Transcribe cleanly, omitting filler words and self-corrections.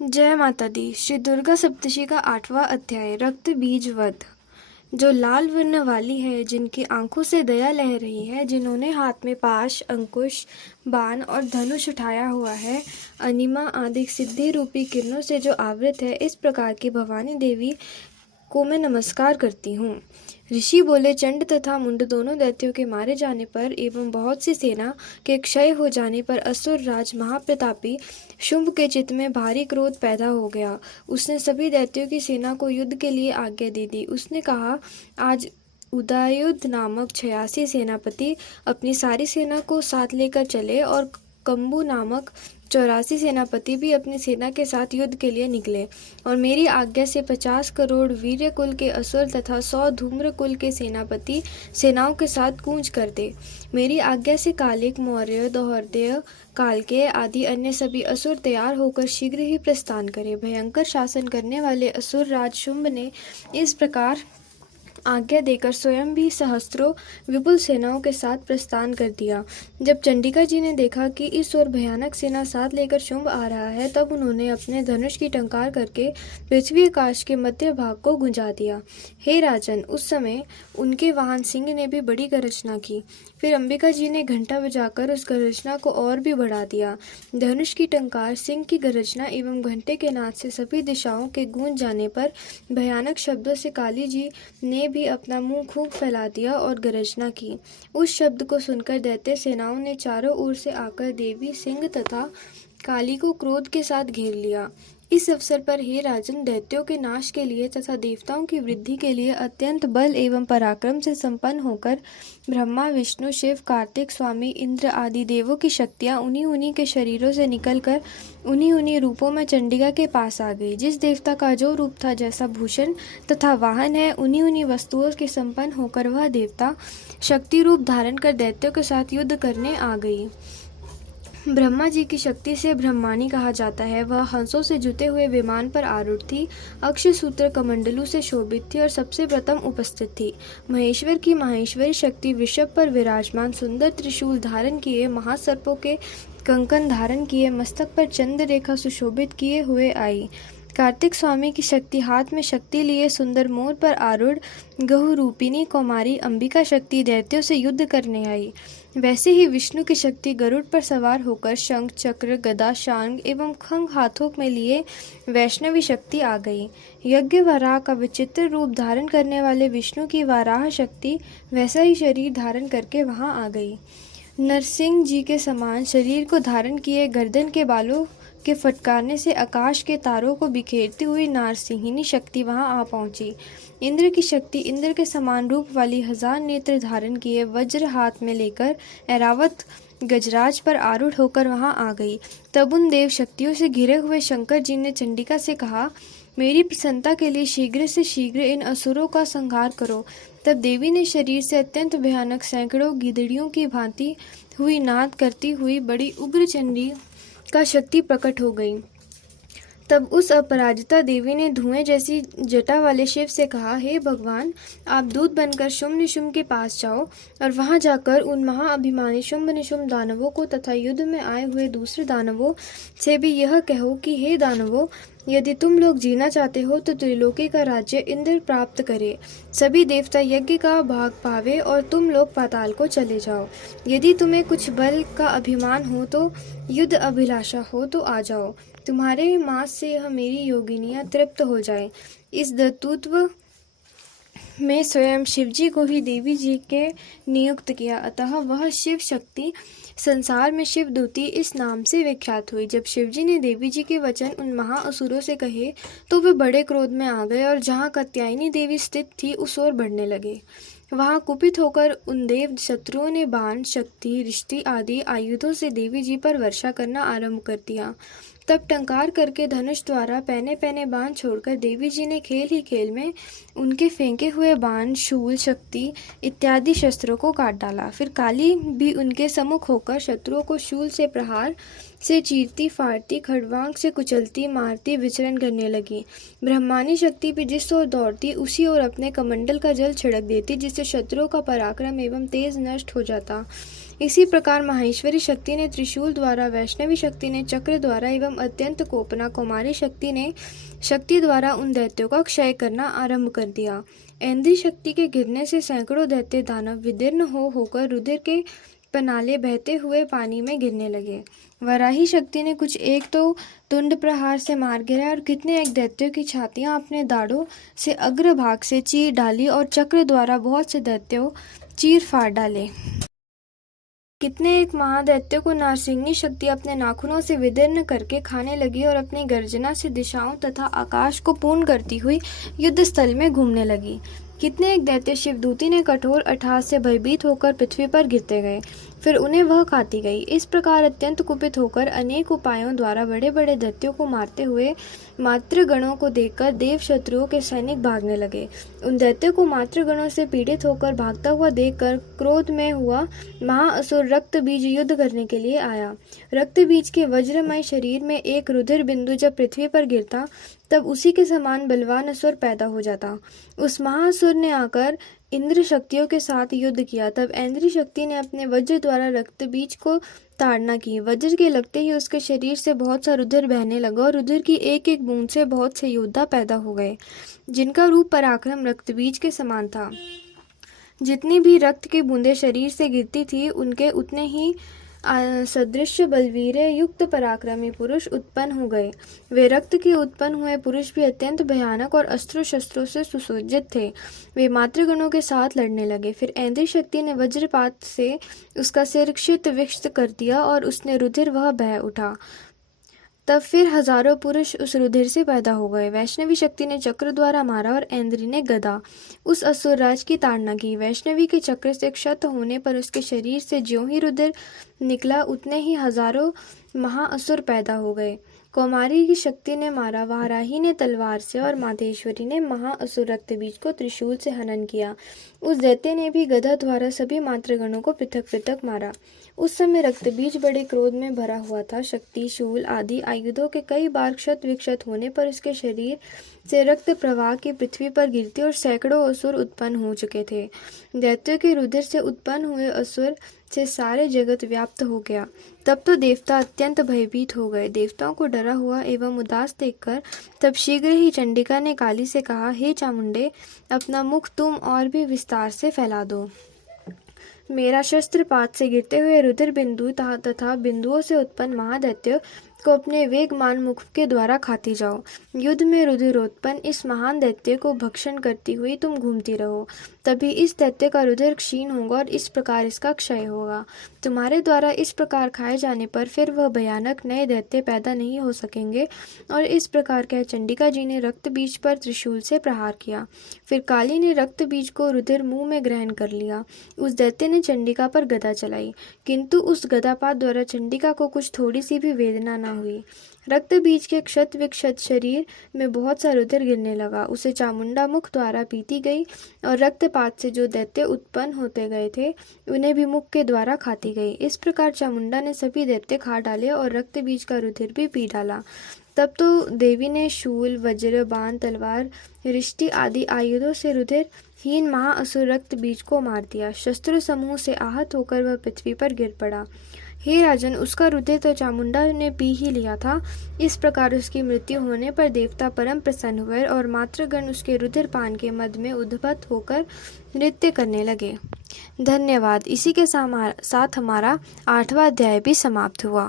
जय माता दी। श्री दुर्गा सप्तशती का 8वां अध्याय रक्त बीज वध। जो लाल वर्ण वाली है, जिनकी आंखों से दया लह रही है, जिन्होंने हाथ में पाश, अंकुश, बाण और धनुष उठाया हुआ है, अनिमा आदि सिद्धि रूपी किरणों से जो आवृत है, इस प्रकार की भवानी देवी को मैं नमस्कार करती हूँ। ऋषि बोले, चंड तथा मुंड दोनों दैत्यों के मारे जाने पर एवं बहुत सी सेना के क्षय हो जाने पर असुर राज महाप्रतापी शुंभ के चित्त में भारी क्रोध पैदा हो गया। उसने सभी दैत्यों की सेना को युद्ध के लिए आज्ञा दे दी। उसने कहा, आज उदयुद्ध नामक 86 सेनापति अपनी सारी सेना को साथ लेकर चले और कंबु नामक 84 सेनापति भी अपनी सेना के साथ युद्ध के लिए निकले और मेरी आज्ञा से 50 करोड़ वीर्य कुल के असुर तथा 100 धूम्र कुल के सेनापति सेनाओं के साथ कूच कर दे। मेरी आज्ञा से कालिक, मौर्य, दौर्दय, कालके आदि अन्य सभी असुर तैयार होकर शीघ्र ही प्रस्थान करे। भयंकर शासन करने वाले असुर राज शुंभ ने इस प्रकार आज्ञा देकर स्वयं भी सहस्त्रों विपुल सेनाओं के साथ प्रस्थान कर दिया। जब चंडिका जी ने देखा कि इस ओर भयानक सेना साथ लेकर शुंभ आ रहा है, तब उन्होंने अपने धनुष की टंकार करके पृथ्वी आकाश के मध्य भाग को गुंजा दिया। हे राजन, उस समय उनके वाहन सिंह ने भी बड़ी गर्जना की। फिर अंबिका जी ने घंटा बजाकर उस गर्जना को और भी बढ़ा दिया। धनुष की टंकार, सिंह की गर्जना एवं घंटे के नाद से सभी दिशाओं के गूंज जाने पर भयानक शब्दों से काली जी ने भी अपना मुंह खूब फैला दिया और गर्जना की। उस शब्द को सुनकर दैत्य सेनाओं ने चारों ओर से आकर देवी, सिंह तथा काली को क्रोध के साथ घेर लिया। इस अवसर पर हे राजन, दैत्यों के नाश के लिए तथा देवताओं की वृद्धि के लिए अत्यंत बल एवं पराक्रम से संपन्न होकर ब्रह्मा, विष्णु, शिव, कार्तिक, स्वामी इंद्र आदि देवों की शक्तियां उन्हीं उन्हीं के शरीरों से निकलकर उन्हीं उन्हीं रूपों में चंडिका के पास आ गई। जिस देवता का जो रूप था, जैसा भूषण तथा वाहन है, उन्हीं उन्हीं वस्तुओं के संपन्न होकर वह देवता शक्ति रूप धारण कर दैत्यों के साथ युद्ध करने आ गई। ब्रह्मा जी की शक्ति से ब्रह्माणी कहा जाता है। वह हंसों से जुते हुए विमान पर आरूढ़ थी, अक्षसूत्र कमंडलू से शोभित थी और सबसे प्रथम उपस्थित थी। महेश्वर की माहेश्वरी शक्ति वृषभ पर विराजमान, सुंदर त्रिशूल धारण किए, महासर्पों के कंकन धारण किए, मस्तक पर चंद्र रेखा सुशोभित किए हुए आई। कार्तिक स्वामी की शक्ति हाथ में शक्ति लिए सुंदर मोर पर आरूढ़ गहु रूपिणी कौमारी अंबिका शक्ति दैत्यों से युद्ध करने आई। वैसे ही विष्णु की शक्ति गरुड़ पर सवार होकर शंख, चक्र, गदा, शांग एवं खंग हाथों में लिए वैष्णवी शक्ति आ गई। यज्ञ वराह का विचित्र रूप धारण करने वाले विष्णु की वाराह शक्ति वैसा ही शरीर धारण करके वहां आ गई। नरसिंह जी के समान शरीर को धारण किए, गर्दन के बालों के फटकारने से आकाश के तारों को बिखेरती हुई नारसिंहिनी शक्ति वहां आ पहुंची। इंद्र की शक्ति इंद्र के समान रूप वाली 1000 नेत्र धारण किए, वज्र हाथ में लेकर ऐरावत गजराज पर आरूढ़ होकर वहां आ गई। तब उन देव शक्तियों से घिरे हुए शंकर जी ने चंडिका से कहा, मेरी प्रसन्नता के लिए शीघ्र से शीघ्र इन असुरों का संहार करो। तब देवी ने शरीर से अत्यंत भयानक सैकड़ों गिदड़ियों की भांति हुई नाद करती हुई बड़ी उग्र चंडी का शक्ति प्रकट हो गई। तब उस अपराजिता देवी ने धुएं जैसी जटा वाले शिव से कहा, हे भगवान, आप दूत बनकर शुंभ निशुंभ के पास जाओ और वहां जाकर उन महाअभिमानी शुंभ निशुंभ दानवों को तथा युद्ध में आए हुए दूसरे दानवों से भी यह कहो कि हे दानवों, यदि तुम लोग जीना चाहते हो तो त्रिलोकी का राज्य इंद्र प्राप्त करे, सभी देवता यज्ञ का भाग पावे और तुम लोग पाताल को चले जाओ। यदि तुम्हें कुछ बल का अभिमान हो तो युद्ध अभिलाषा हो तो आ जाओ। तुम्हारे मांस से यह मेरी योगिनियां तृप्त हो जाए। इस दत्तत्व में स्वयं शिवजी को ही देवी जी के नियुक्त किया, अतः वह शिव शक्ति संसार में शिवदूती इस नाम से विख्यात हुई। जब शिवजी ने देवी जी के वचन उन महाअसुरों से कहे तो वे बड़े क्रोध में आ गए और जहाँ कात्यायनी देवी स्थित थी उस ओर बढ़ने लगे। वहां कुपित होकर उन देव शत्रुओं ने बाण, शक्ति, रिष्टि आदि आयुधों से देवी जी पर वर्षा करना आरंभ कर दिया। तब टंकार करके धनुष द्वारा पहने पहने बाण छोड़कर देवी जी ने खेल ही खेल में उनके फेंके हुए बाण, शूल, शक्ति इत्यादि शस्त्रों को काट डाला। फिर काली भी उनके सम्मुख होकर शत्रुओं को शूल से प्रहार से चीरती, फाड़ती, खड़वांग से कुचलती, मारती, विचरण करने लगी। ब्रह्मानी शक्ति भी जिस ओर दौड़ती उसी ओर अपने कमंडल का जल छिड़क देती, जिससे शत्रुओं का पराक्रम एवं तेज नष्ट हो जाता। इसी प्रकार माहेश्वरी शक्ति ने त्रिशूल द्वारा, वैष्णवी शक्ति ने चक्र द्वारा एवं अत्यंत कोपना कौमारी शक्ति ने शक्ति द्वारा उन दैत्यों का क्षय करना आरंभ कर दिया। ऐन्द्री शक्ति के गिरने से सैकड़ों दैत्य दानव विदीर्ण होकर रुधिर के पनाले बहते हुए पानी में गिरने लगे। वराही शक्ति ने कुछ एक तो तुंड प्रहार से मार गिराया और कितने एक दैत्यों की छातियां अपने दाढ़ों से अग्रभाग से चीर डाली और चक्र द्वारा बहुत से दैत्यों चीर फाड़ डाले। कितने एक महादैत्यों को नारसिंगी शक्ति अपने नाखूनों से विदीर्ण करके खाने लगी और अपनी गर्जना से दिशाओं तथा आकाश को पूर्ण करती हुई युद्ध स्थल में घूमने लगी। कितने एक दैत्य शिवदूती ने कठोर अट्टहास से भयभीत होकर पृथ्वी पर गिरते गए, फिर उन्हें वह खाती गई। इस प्रकार अत्यंत कुपित होकर अनेक उपायों द्वारा बड़े बड़े दैत्यों को मारते हुए मातृगणों को देखकर देव शत्रुओं के सैनिक भागने लगे। उन दैत्यों को मातृगणों से पीड़ित होकर भागता हुआ देखकर क्रोध में हुआ महाअसुर रक्त बीज युद्ध करने के लिए आया। रक्त बीज के वज्रमय शरीर में एक रुधिर बिंदु जब पृथ्वी पर गिरता तब उसी के समान बलवान असुर पैदा हो जाता। उस महाअसुर ने आकर इंद्र शक्तियों के साथ युद्ध किया। तब ऐन्द्री शक्ति ने अपने वज्र द्वारा रक्त बीज को ताड़ना की। वज्र के लगते ही उसके शरीर से बहुत सा रुधिर बहने लगा और रुधिर की एक एक बूंद से बहुत से योद्धा पैदा हो गए, जिनका रूप पराक्रम रक्त बीज के समान था। जितनी भी रक्त की बूंदें शरीर से गिरती थी, उनके उतने ही सदृश बलवीर युक्त पराक्रमी पुरुष उत्पन्न हो गए। वे रक्त के उत्पन्न हुए पुरुष भी अत्यंत भयानक और अस्त्रों शस्त्रों से सुसज्जित थे। वे मातृगणों के साथ लड़ने लगे। फिर ऐन्द्री शक्ति ने वज्रपात से उसका सिर क्षित विक्षित कर दिया और उसने रुधिर वह बह उठा। तब फिर हजारों पुरुष उस रुधिर से पैदा हो गए। वैष्णवी शक्ति ने चक्र द्वारा मारा और ऐन्द्री ने गदा उस असुरराज की ताड़ना की। वैष्णवी के चक्र से क्षत होने पर उसके शरीर से ज्यों ही रुधिर निकला, उतने ही हजारों महाअसुर पैदा हो गए। कौमारी की शक्ति ने मारा, वाराही ने तलवार से और माधेश्वरी ने महाअसुर रक्त बीज को त्रिशूल से हनन किया। उस दैत्य ने भी गदा द्वारा सभी मातृगणों को पृथक पृथक मारा। उस समय रक्त बीज बड़े क्रोध में भरा हुआ था। शक्ति, शूल आदि आयुधों के कई बार क्षत विक्षत होने पर उसके शरीर से रक्त प्रवाह की पृथ्वी पर गिरती और सैकड़ों असुर उत्पन्न हो चुके थे। दैत्यों के रुधिर से उत्पन्न हुए असुर से सारे जगत व्याप्त हो गया। तब तो देवता अत्यंत भयभीत हो गए। देवताओं को डरा हुआ एवं उदास देखकर तब शीघ्र ही चंडिका ने काली से कहा, हे चामुंडे, अपना मुख तुम और भी विस्तार से फैला दो। मेरा शस्त्रपात से गिरते हुए रुधिर बिंदु तथा बिंदुओं से उत्पन्न महादैत्य को अपने वेगमान मुख के द्वारा खाती जाओ। युद्ध में रुधिरोत्पन्न इस महान दैत्य को भक्षण करती हुई तुम घूमती रहो। तभी इस दैत्य का रुधिर क्षीण होगा और इस प्रकार इसका क्षय होगा। तुम्हारे द्वारा इस प्रकार खाए जाने पर फिर वह भयानक नए दैत्य पैदा नहीं हो सकेंगे। और इस प्रकार कह चंडिका जी ने रक्त बीज पर त्रिशूल से प्रहार किया। फिर काली ने रक्त बीज को रुधिर मुंह में ग्रहण कर लिया। उस दैत्य ने चंडिका पर गदा चलाई, किंतु उस गदापात द्वारा चंडिका को कुछ थोड़ी सी भी वेदना न हुई। रक्त बीज के क्षत विक्षत शरीर में बहुत सा रुधिर गिरने लगा। उसे चामुंडा मुख द्वारा पीती गई और रक्तपात से जो दैत्य उत्पन्न होते गए थे, उन्हें भी मुख के द्वारा खाती गई। इस प्रकार चामुंडा ने सभी दैत्य खा डाले और रक्त बीज का रुधिर भी पी डाला। तब तो देवी ने शूल, वज्र, बाण, तलवार, रिष्टि आदि आयुधों से रुधिर हीन महाअसुर रक्त बीज को मार दिया। शस्त्र समूह से आहत होकर वह पृथ्वी पर गिर पड़ा। हे राजन, उसका रुधिर तो चामुंडा ने पी ही लिया था। इस प्रकार उसकी मृत्यु होने पर देवता परम प्रसन्न हुए और मातृगण उसके रुधिर पान के मद में उद्भत होकर नृत्य करने लगे। धन्यवाद। इसी के साथ हमारा 8वां अध्याय भी समाप्त हुआ।